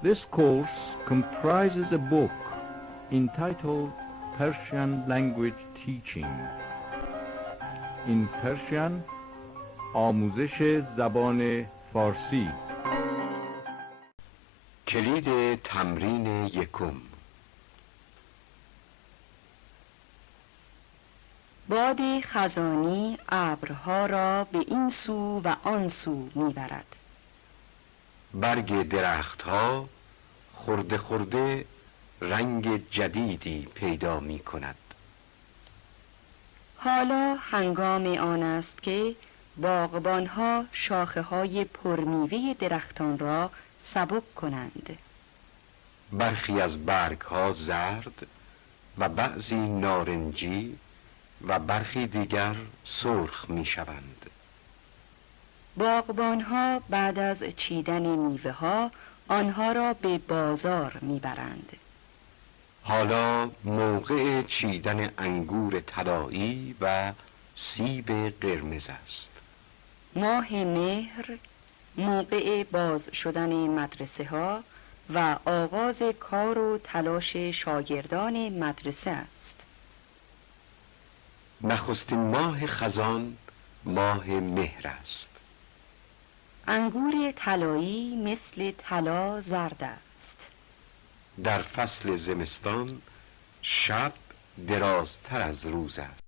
This course comprises a book entitled Persian Language Teaching. In Persian, آموزش زبان فارسی. کلید تمرین یکم. باد خزانی ابرها را به این سو و آن سو میبرد. برگ درختها خرده خرده رنگ جدیدی پیدا می کند. حالا هنگام آن است که باغبانها شاخه های پرمیوه درختان را سبک کنند. برخی از برگها زرد و بعضی نارنجی و برخی دیگر سرخ می شوند. باغبانها بعد از چیدن میوه ها آنها را به بازار میبرند. حالا موقع چیدن انگور طلایی و سیب قرمز است. ماه مهر موقع باز شدن مدرسه ها و آغاز کار و تلاش شاگردان مدرسه است. نخستین ماه خزان ماه مهر است. انگور طلایی مثل طلا زرد است. در فصل زمستان شب درازتر از روز است.